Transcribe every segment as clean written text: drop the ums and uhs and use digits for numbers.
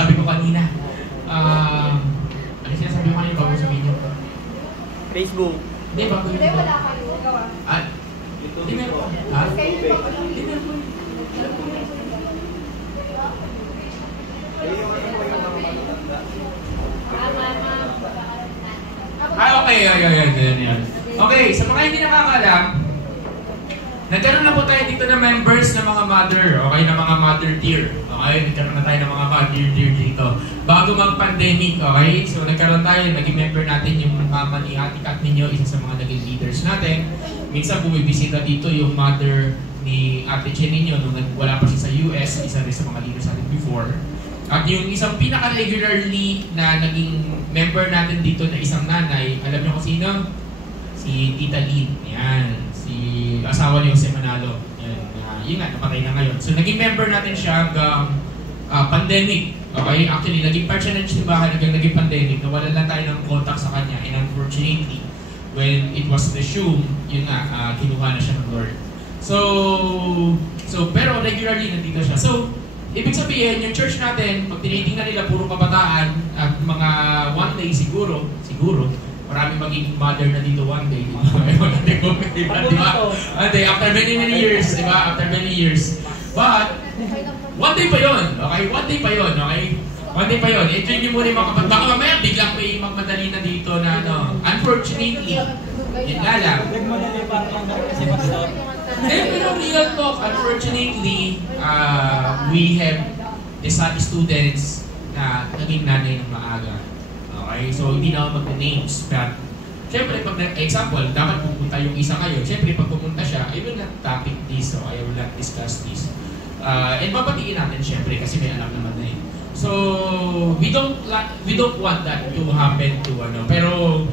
sinasabi ko kanina. Ano sinasabi ko kanina bago sabihin nyo? Facebook. Hindi, bago yun. Hindi, wala kayo. Gawa. Hindi meron. Ha? Kayo pa pala. Hindi meron. Okay. Yan. Okay, sa mga hindi nakakalam, nagkaroon na po tayo dito na members ng mga mother, okay, ng mga mother tier. Okay, nagkaroon na tayo ng mga mother tier dito. Bago mag-pandemic, okay, so nagkaroon tayo, naging member natin yung mama ni Ate Kat ninyo, isa sa mga naging leaders natin. Minsan bumibisita dito yung mother ni Ate Chen ninyo nung wala pa siya sa US, isa rin sa mga leaders natin before. At yung isang pinaka-regularly na naging member natin dito na isang nanay, alam niyo kung sino? Si Tita Lynn. Yan. Si asawa ni Jose Manalo. Yan. Yun nga, napatay na ngayon. So naging member natin siya hanggang pandemic. Okay? Actually, naging part siya ng simbahan hanggang naging pandemic. Nawalan lang tayo ng contact sa kanya. And unfortunately, when it was resumed, yun nga, kinuha na siya ng Lord. So pero regularly nandito siya. So, ibig sabihin, yung church natin, pag tinitingnan nila puro kabataan at mga one day siguro, marami magiging mother na dito one day. Di ba? After many years, di ba? After many years. But, one day pa yun, okay? One day pa yun, okay? One day pa yun. Enjoy nyo muna yung mga kapatid. Baka mamaya biglang may magmadali na dito na ano. Unfortunately, yun nga lang. Nagmadali pa lang kasi pastor. Pero real talk, unfortunately, we have students na naging nanay ng maaga. Okay? So, hindi na ako mag-names. But, syempre, pag example, dapat pupunta yung isa kayo. Syempre, pag pupunta siya, I will not topic this or I will not discuss this. And papatiin natin syempre kasi may alam naman na eh. So, we don't want that to happen to ano. Pero,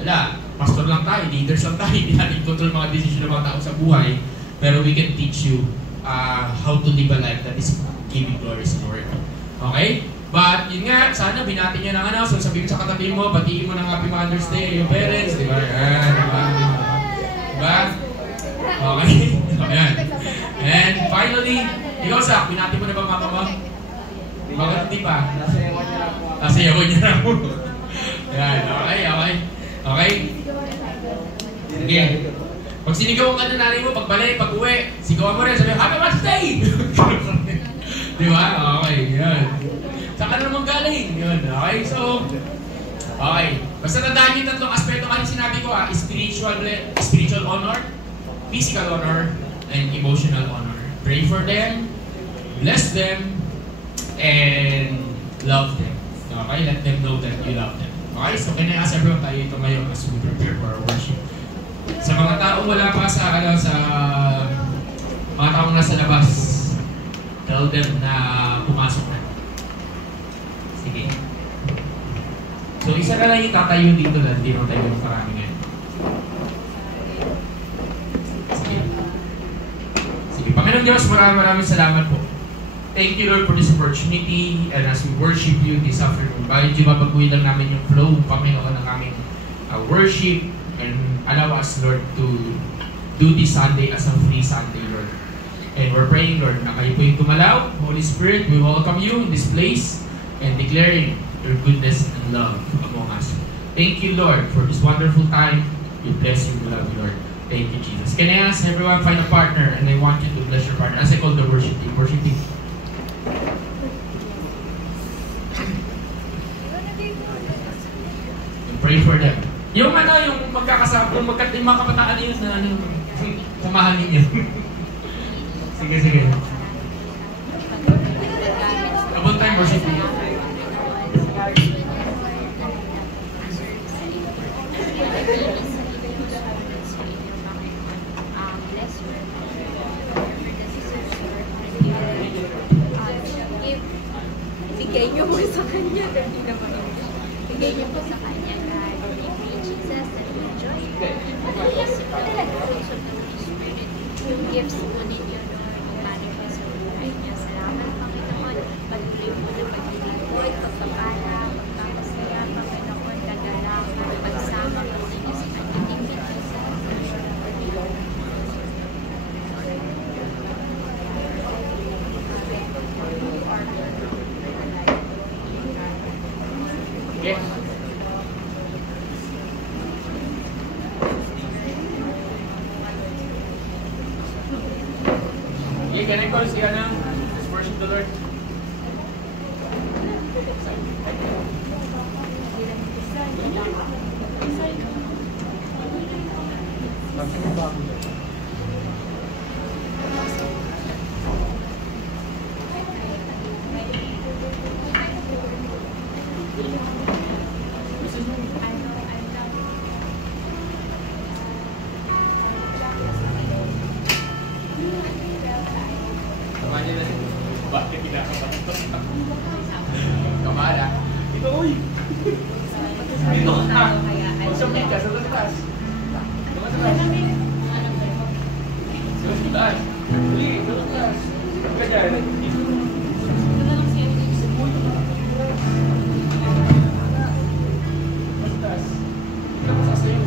wala. Pastor lang tayo, leaders lang tayo, hindi natin control mga decision ng mga tao sa buhay. Pero we can teach you how to live a life that is giving glory to the Lord. Okay? But yun nga, sana binati nyo ng ano, so sabihin sa katabi mo, batiin mo ng Happy Mother's Day, yung parents, di ba? Diba? Okay? Ayan. And finally, ikaw Zach, binati mo na ba mama mo? Bakit hindi pa? Nasayawan niya na po. Ayan, okay? Sige. Pag sinigawan ka na nanay mo, pagbalik, pag-uwi, sigawan mo rin, sabi, Happy Mother's Day! Di ba? Okay, yan. Saan ka na naman galing? Yun, okay? So, okay. Basta tandaan yung tatlong aspeto kanina sinabi ko, spiritual honor, physical honor, and emotional honor. Pray for them, bless them, and love them. Okay? Let them know that you love them. Okay? So, can I ask everyone tayo ito ngayon as we prepare for our worship? Sa mga taong wala pa sa mga taong nasa labas, tell them na pumasok na. Sige. So, isa na lang yung tatayo dito na hindi naman tayo yung karami ngayon. Sige. Panginoon Diyos, maraming salamat po. Thank you, Lord, for this opportunity, and as we worship you this afternoon, bakit di ba pagbuhin lang namin yung flow, Panginoon, ng aming worship, and allow us, Lord, to do this Sunday as a free Sunday, Lord. And we're praying, Lord, na kayo po yung gumalaw. Holy Spirit, we welcome you in this place and declaring your goodness and love among us. Thank you, Lord, for this wonderful time. We bless you, we love you, Lord. Thank you, Jesus. Can I ask everyone find a partner, and I want you to bless your partner as I call the worship team. Worship team. Pray for them. Yung magkakasama, yung mga kabataan yun na samahan ninyo. Sige. About time worship niyo. Bigay niyo po sa kanya. Bigay niyo po sa kanya. Yung gifts po ninyo nung manifest yung buhay niya. Salamat, Panginoon. Patuloy mo na paglilingkod, pagpapala, pagpapasaya, Panginoon, kagalakan, pagsama po ninyo sa kanyang Okay? Okay, can I call si Anang? Let's worship the Lord. Tama niya na rin. Bakit kinakabahan ko? Kamala. Ito, uy! Dito ka! Magsapit ka sa taas. Sa taas. Sa taas. Uli, sa taas. Huwag ka dyan. Sa taas. Sa taas sa'yo.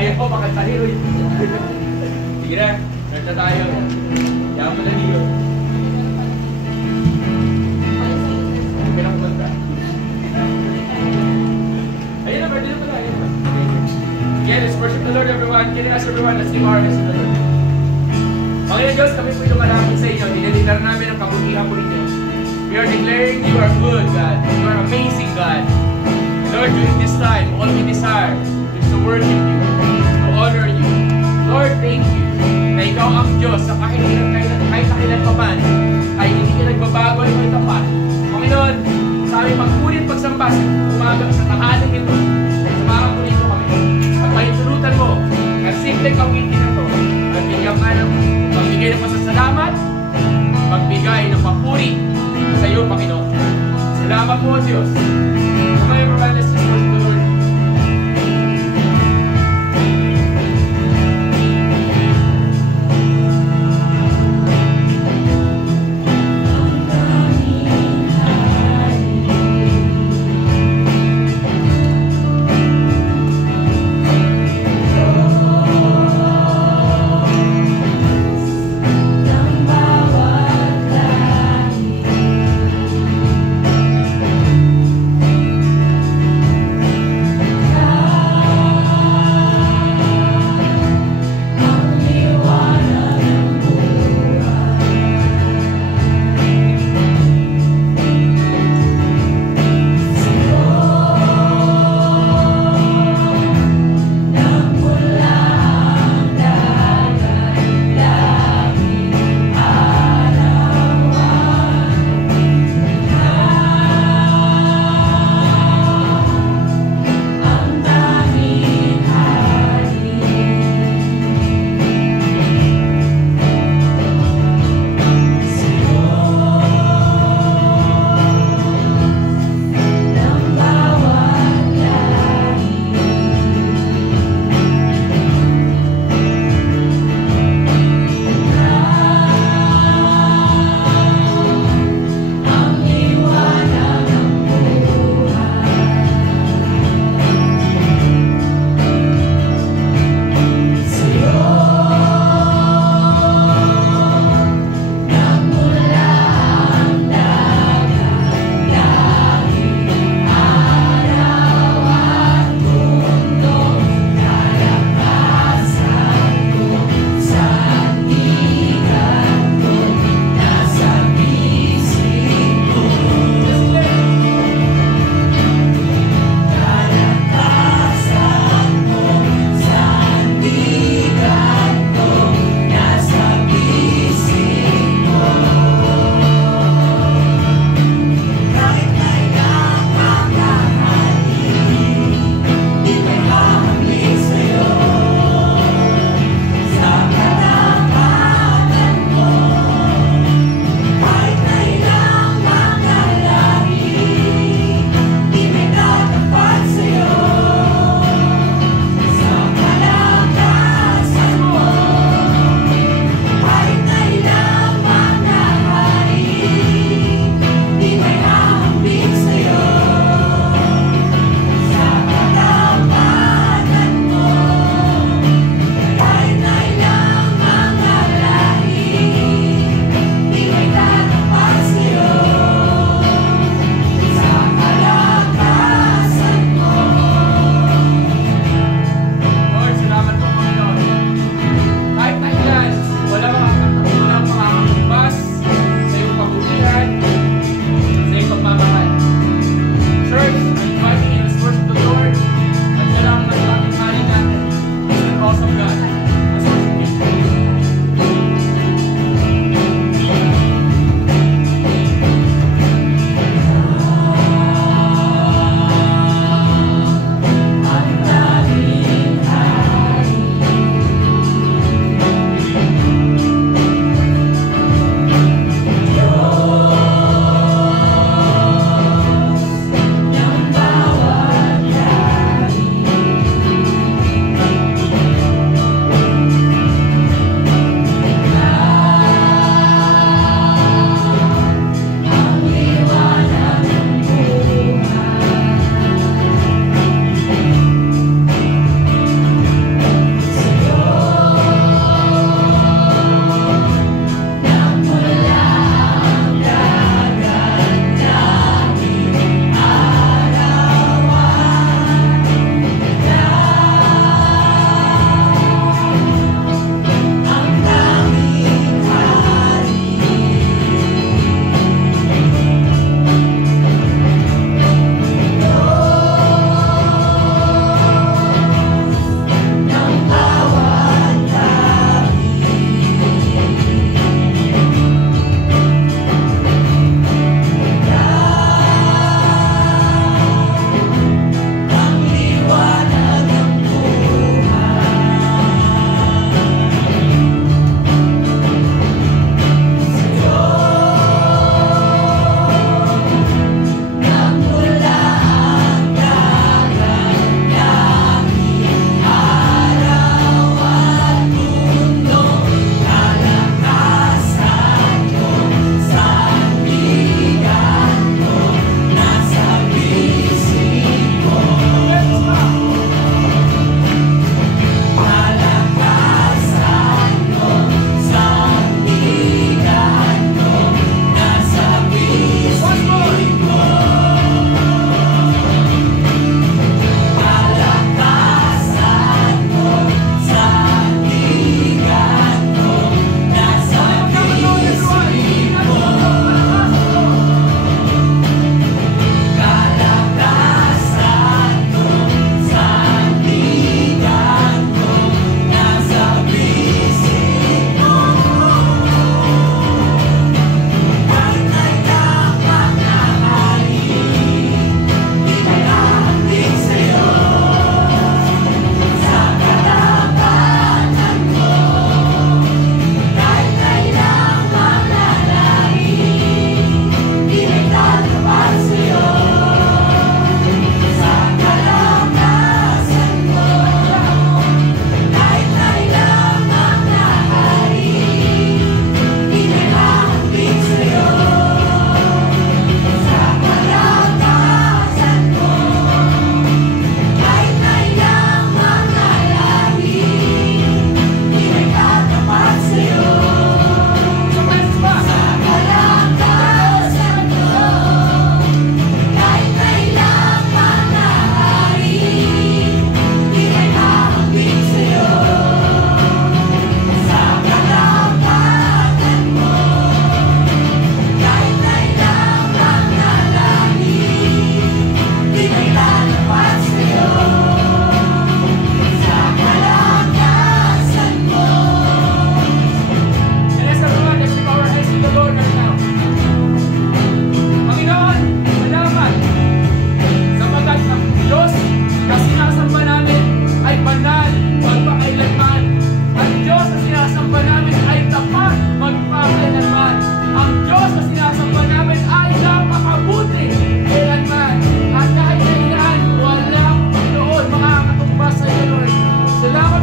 Ayaw ko makatayo eh. Sige na, start na tayo. Yaman mo na niyo. Okay na kumanta. Ayun na, pwede na pala. Again, let's worship the Lord everyone. Kidding us everyone, let's give our hands to the Lord. Panginoon Diyos, kami po yung malapit sa inyo. Dinadiklar namin ang kabutihan po ninyo. We are declaring you are good, God. You are amazing, God. Lord, during this time, all we desire is to worship you, to honor you. Lord, thank you na ikaw ang Diyos sa kahit kailan pa man ay hindi ka nagbabago ay may tapat. Panginoon, sa aming pagpulit pagsamba sa umaga sa tanghaliang ito, sa parang po nito kami. At pahintulutan mo ang simpleng kawitin na ito at bigyan ka ng magbigay ng pasasalamat, magbigay ng papuri sa iyo, Panginoon. Salamat po, Diyos. Come on, everyone, let's just worship the Lord.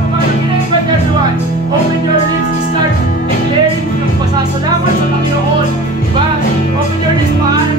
invite everyone. Open your lips and start declaring ng pasasalamat sa Panginoon. Diba? Open your lips, paano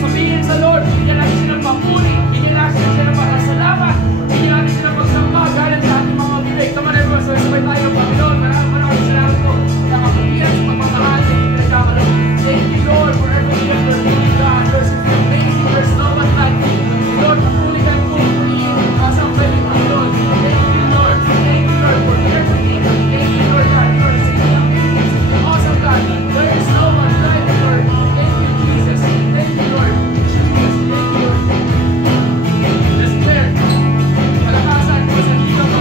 sabihin sa Lord, bigyan natin siya ng papuri, bigyan natin siya ng pasasalamat, bigyan natin siya ng pagsamba, galing sa ating mga bibig. Come on everyone, sabay tayo, Panginoon. Maraming salamat po sa kapagian, sa pagmamahal, sa pinagkakaroon. Thank you, Lord, for everything you have done. Thank you, God. There's amazing, there's no one like you. Lord, papuli ka po, puliin, kasambay ng Panginoon. Thank you, Lord. Thank you, Lord, for everything. Thank you, Lord, God. You are saying amazing, awesome, God. There is no one like you, Lord. Thank you, Jesus. Thank you, Lord. Jesus, thank you, Lord. Let's declare. Malakasan po sa dito ko.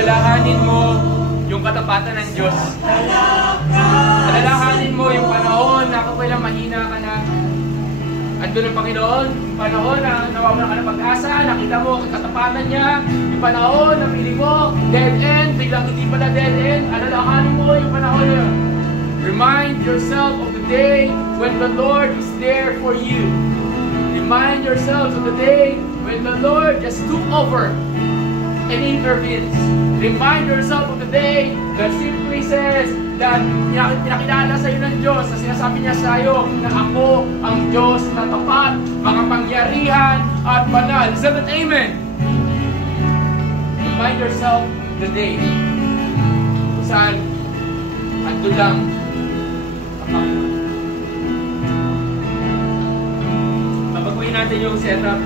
Alalahanin mo yung katapatan ng Diyos. Alalahanin mo yung panahon na kapag mahina ka na. Andun ang Panginoon, yung panahon na nawawalan ka ng pag-asa, nakita mo ang katapatan niya, yung panahon na pili mo, dead end, biglang hindi pala dead end, alalahanin mo yung panahon na yun. Remind yourself of the day when the Lord is there for you. Remind yourselves of the day when the Lord just took over and intervenes. Remind yourself of the day that simply says that pinakilala sa iyo ng Diyos na sinasabi niya sa iyo na ako ang Diyos na tapat, makapangyarihan at banal. Is that an amen? Remind yourself the day kung saan andun lang ang Panginoon. Babaguhin natin yung setup.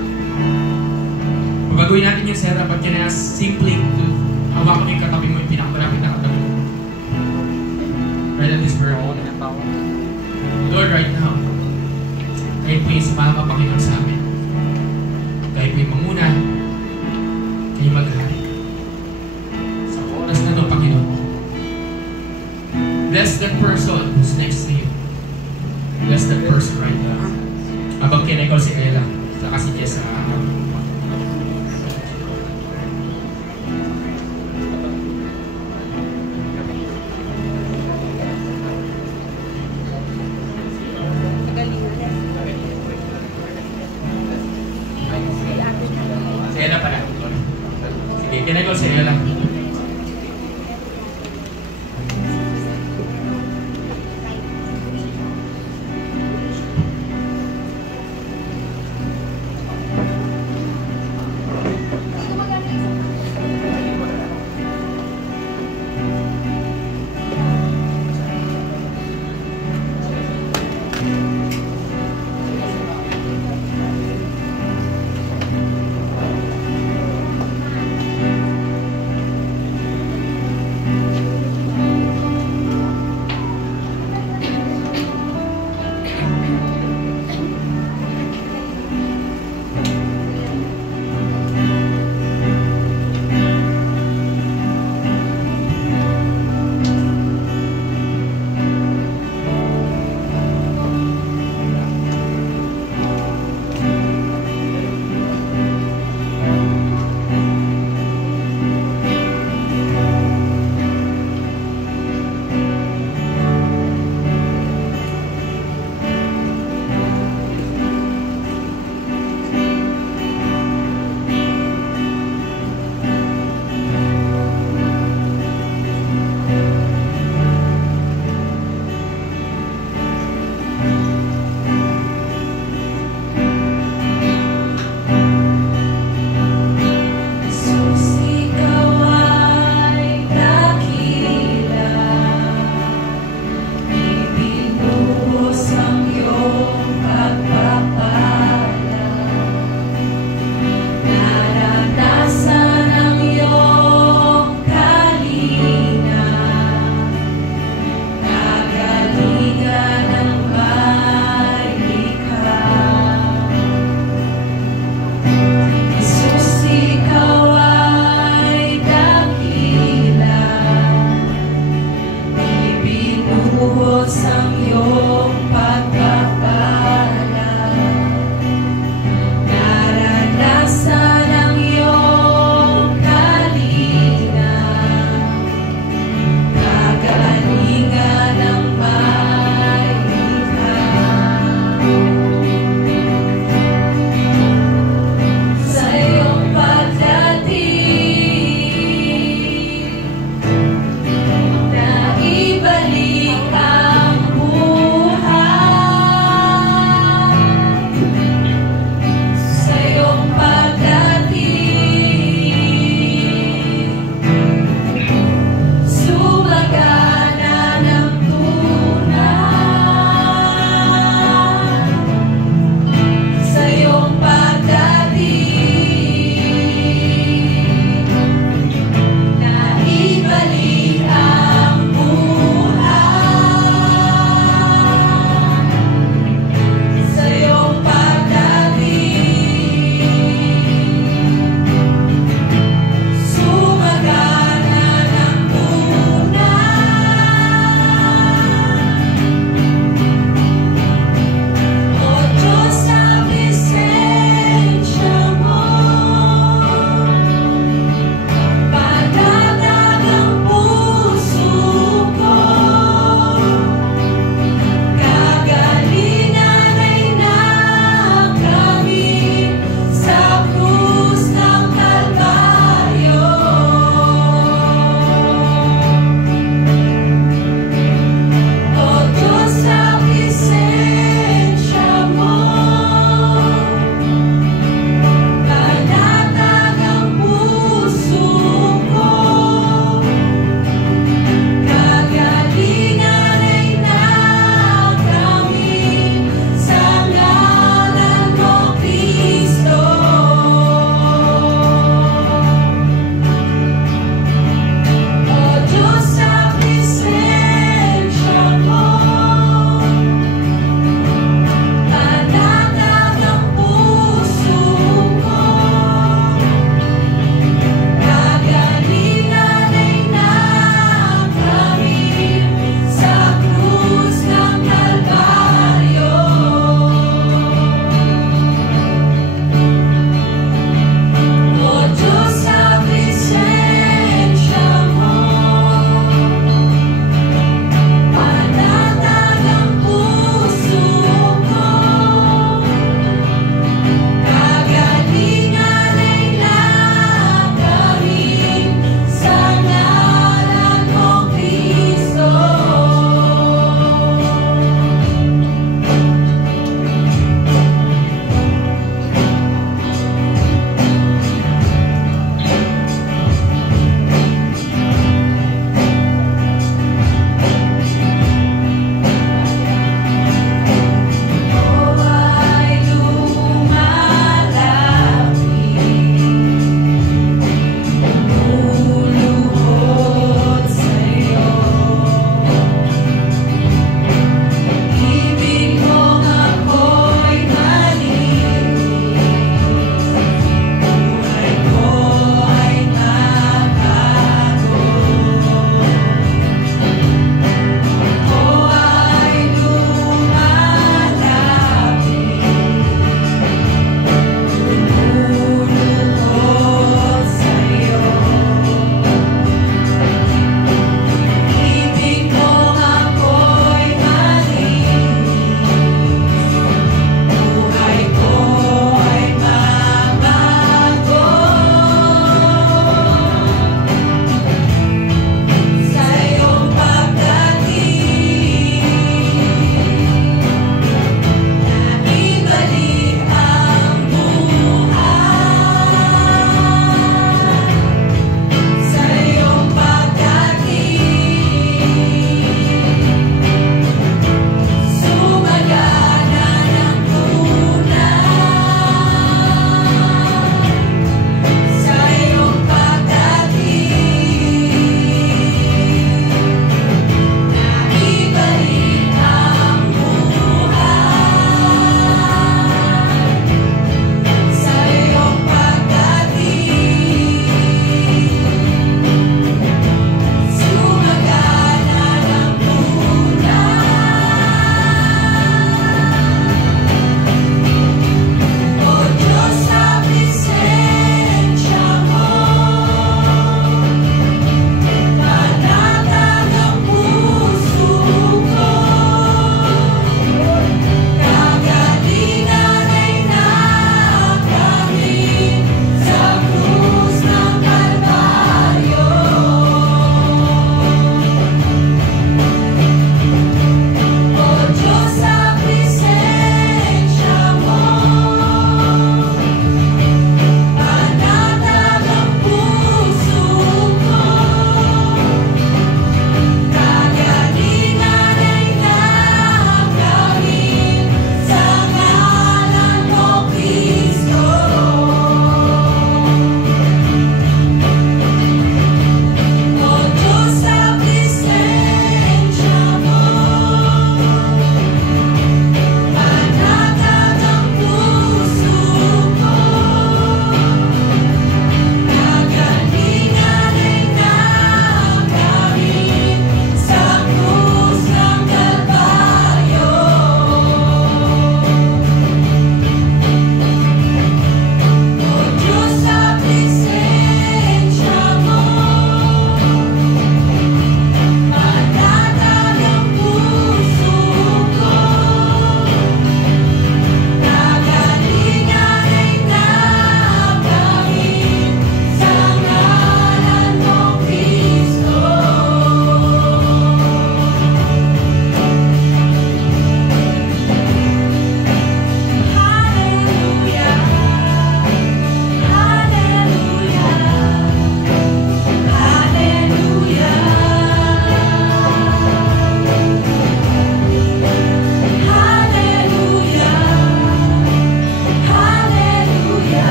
Babaguhin natin yung setup, but can I ask simply to hawakan mo yung katabi mo, yung pinakamalapit na katabi mo. Right at this very moment. Lord, right now, kayo po yung sumama, Panginoon, sa amin. Kayo po yung manguna, kayo maghari. Sa oras na ito, Panginoon, bless that person who's next to you. Bless that person right now. Habang kinagaw si Ella, saka si Jess sa si Ella pala. Sige, kinagaw si Ella.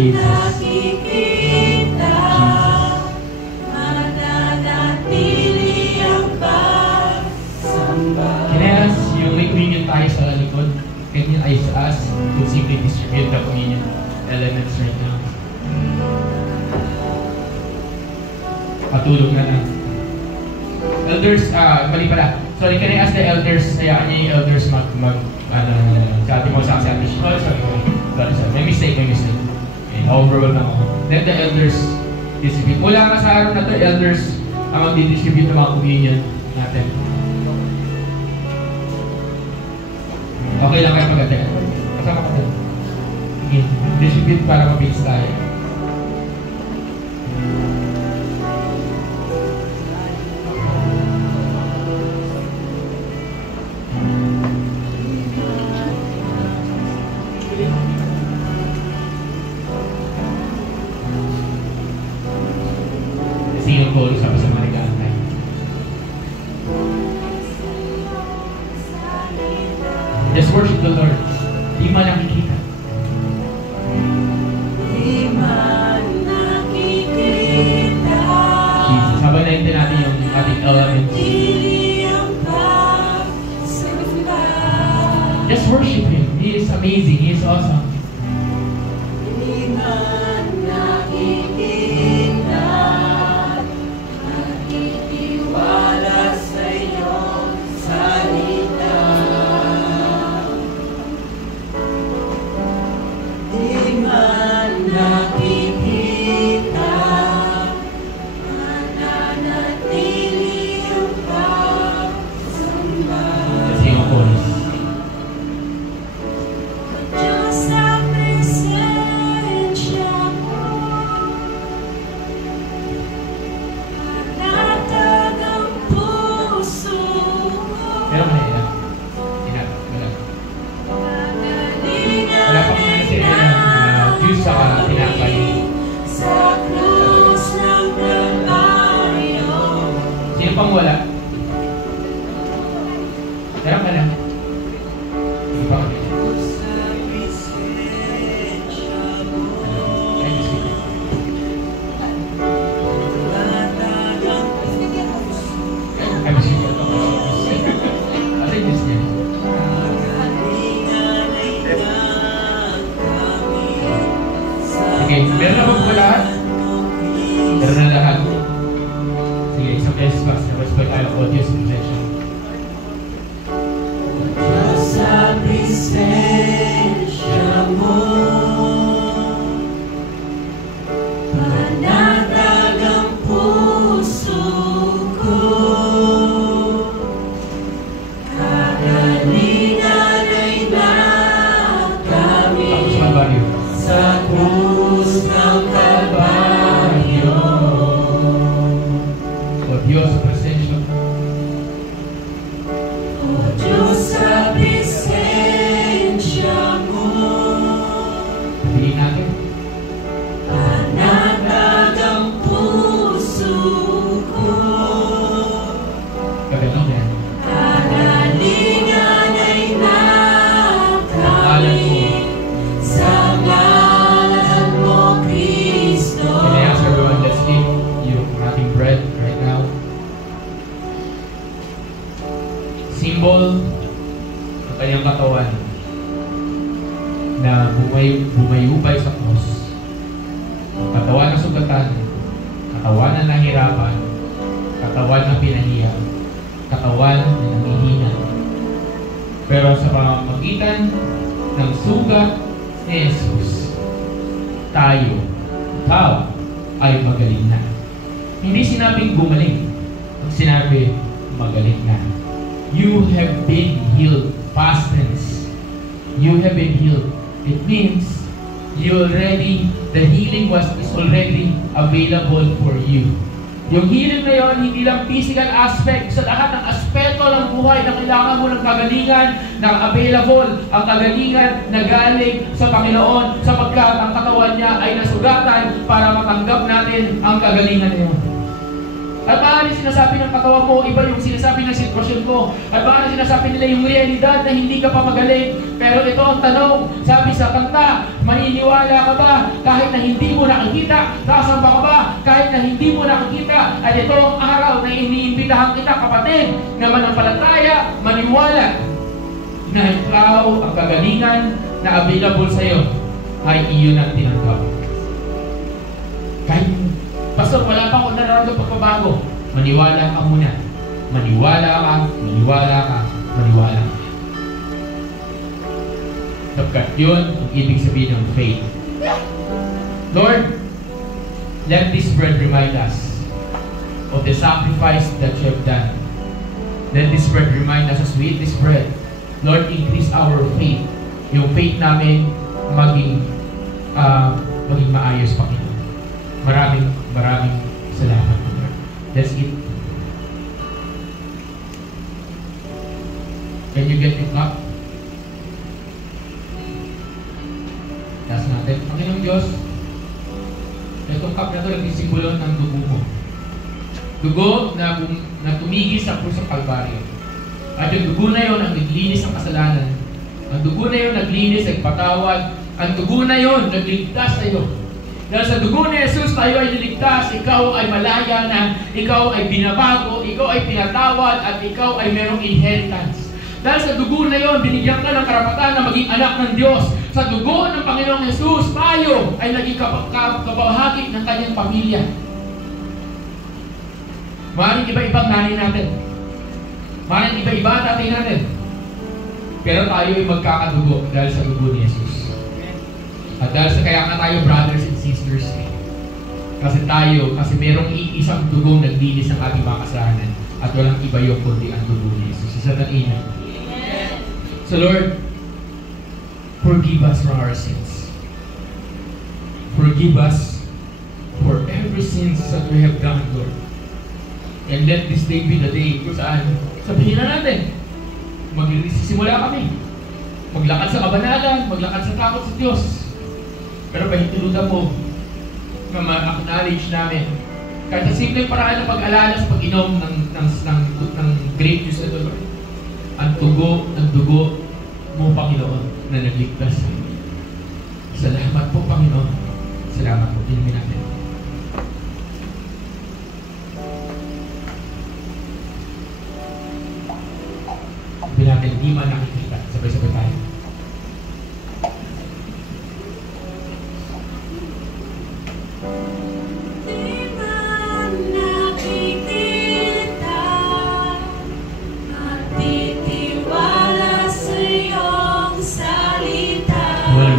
Jesus. Can I ask yung may communion tayo sa likod? Can you ask us to simply distribute the communion elements right now? Patulog na lang. Elders, mali pala. Sorry, can I ask the elders, hayaan niya yung elders sa ating mga sa ating sorry. May mistake. Okay, overall na ako. Let the elders distribute. Wala nga sa araw na to, elders ang di-distribute ng mga communion natin. Okay lang kayo mag-attend. Kasama ka doon. Okay, distribute para mabilis tayo. Yung chorus sa mga nag-aantay. Just worship the Lord. Di man nakikita. Jesus, habang naintin natin yung ating elements. Just worship Him. He is amazing. He is awesome. Okay, meron na ba po lahat? Meron na lahat. Sige, isang beses pa. Sabas pa tayo audio section. Sa presensya mo, panatag ang puso ko, kagalingan ay nakamit sa krus ng Kalbaryo. O Diyos, presensya mo. O Diyos, sa presensya mo. Piliin natin. Panatag ang puso ko. Kagalingan. Kagalingan ay nakamit sa ngalan mo, Kristo. Can I ask everyone, let's eat yung ating bread right now. Symbol ng kanyang katawan na bumayubay sa krus. Katawan na sugatan, katawan na nahirapan, katawan na pinahiya, katawan na nangihina. Pero sa pamamagitan ng sugat ni Jesus, ikaw ay magaling na. Hindi sinabing gumaling, ang sinabi, magaling na. You have been healed. Past tense. You have been healed. It means the healing is already available for you. Yung healing na yon, hindi lang physical aspect, sa lahat ng aspeto ng buhay na kailangan mo ng kagalingan, na available ang kagalingan na galing sa Panginoon, sapagkat ang katawan niya ay nasugatan para matanggap natin ang kagalingan na yun. At maaaring sinasabi ng katawan mo, iba yung sinasabi ng sitwasyon mo. At maaaring sinasabi nila yung realidad na hindi ka pa magaling. Pero ito ang tanong, sabi sa kanta, maniniwala ka ba kahit na hindi mo nakikita? Sasamba ka ba kahit na hindi mo nakikita? At ito ang araw na iniimbitahan kita, kapatid, na manampalataya, maniwala na ikaw ang kagalingan na available sa iyo ay iyon ang tinanggap. Kahit, Pastor, wala pa akong nararamdaman pagbabago. Maniwala ka muna. Maniwala ka, maniwala ka, maniwala ka. Sapagkat yun ang ibig sabihin ng faith. Lord, let this bread remind us of the sacrifice that you have done. Let this bread remind us as we eat this bread. Lord, increase our faith. Yung faith namin maging maayos, Panginoon. Maraming salamat, Lord. Let's eat. Can you get it up? Taas natin. Panginoong Diyos, itong cup na ito nagsisimbolo ng dugo mo. Dugo na tumigil sa krus ng Kalbaryo. At yung dugo na yun ang naglinis ng kasalanan. Ang dugo na yun naglinis, nagpatawad. Ang dugo na yun nagligtas sa iyo. Dahil sa dugo ni Jesus tayo ay niligtas, ikaw ay malaya na, ikaw ay binabago, ikaw ay pinatawad, at ikaw ay merong inheritance. Dahil sa dugo na yun, binigyan ka ng karapatan na maging anak ng Diyos. Sa dugo ng Panginoong Jesus, tayo ay naging kabahagi ng kanyang pamilya. Maraming iba-ibang nanay natin. Maraming iba-iba tatay natin. Pero tayo ay magkakadugo dahil sa dugo ni Jesus. At dahil sa kaya nga tayo brothers and sisters. Kasi merong isang dugong naglinis ng ating mga kasalanan. At walang iba yung kundi ang dugo ni Jesus. Isa na ina. So Lord, forgive us from our sins. Forgive us for every sins that we have done, Lord. And let this day be the day kung saan sabihin na natin, magsisimula kami. Maglakad sa kabanalan, maglakad sa takot sa Diyos. Pero pahintulutan mo na ma-acknowledge namin kahit sa simpleng paraan ng pag-alala sa pag-inom ng grape juice na ito, Lord. Ang dugo mo, Panginoon, na nagligtas. Salamat po, Panginoon. Salamat po. Inumin natin. Sabi natin, di man nakikita. Sabay-sabay tayo.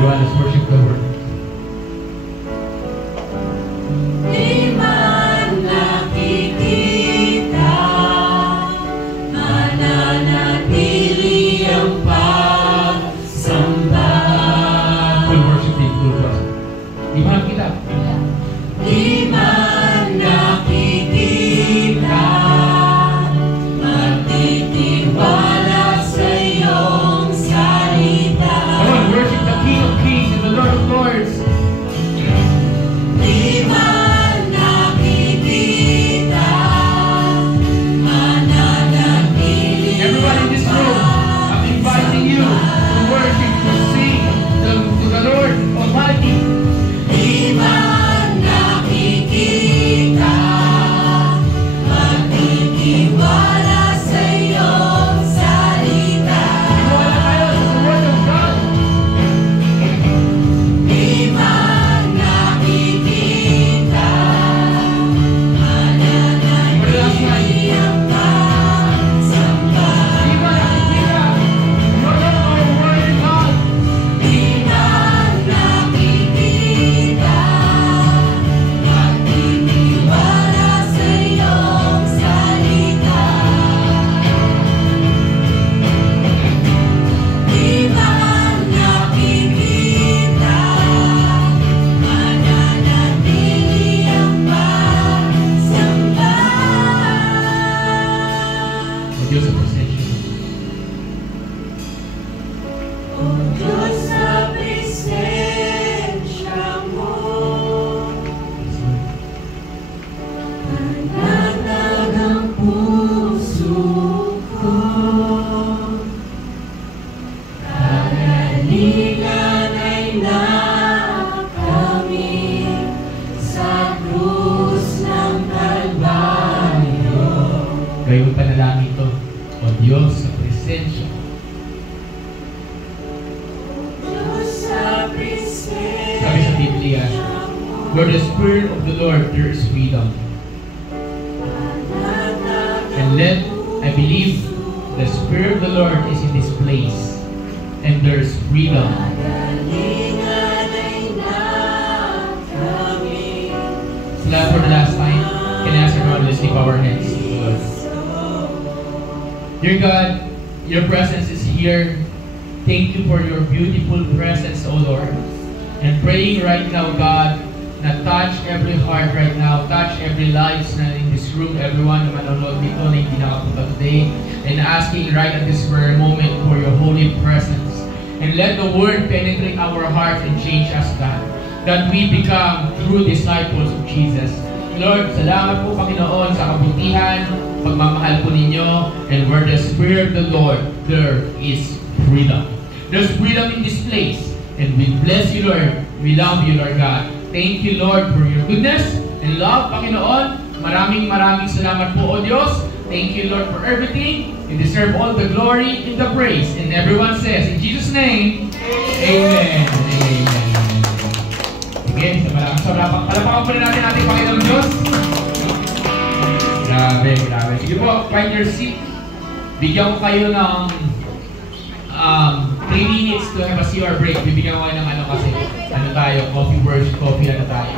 Let's worship the Lord. Di man nakikita, mananatili ang pagsamba. Full worship team, full worship. Di man kita. Di man nakikita, magtitiwala sa iyong salita. Come on, worship the King of Kings and the Lord of Lords. kami sa krus ng Kalbaryo. Gayon panalangin ito, O Diyos, sa presensya. Diyos sa presensya. Sabi sa Biblia, where the Spirit of the Lord, there is freedom. And let, I believe, the Spirit of the Lord is in this place. And there is freedom. So that for the last time, can I ask everyone to lift our hands to the Lord? Dear God, your presence is here. Thank you for your beautiful presence, O Lord. And praying right now, God, na touch every heart right now, touch every lives na in this room, everyone na manonood dito na hindi nakapunta today, and asking right at this very moment for your holy presence. And let the word penetrate our hearts and change us, God, that we become true disciples of Jesus. Lord, salamat po, Panginoon, sa kabutihan, pagmamahal po ninyo, and where the Spirit of the Lord, there is freedom. There's freedom in this place, and we bless you, Lord. We love you, Lord God. Thank you, Lord, for your goodness and love, Panginoon. Maraming salamat po, O Diyos. Thank you, Lord, for everything. You deserve all the glory and the praise. And everyone says, in Jesus' name, Amen. Amen. Sige, palapakan po na natin ating Panginoon Diyos. Grabe. Sige po, find your seat. Bigyan ko kayo ng 3 minutes to have a CR break. Bibigyan ko kayo ng kasi, coffee tayo.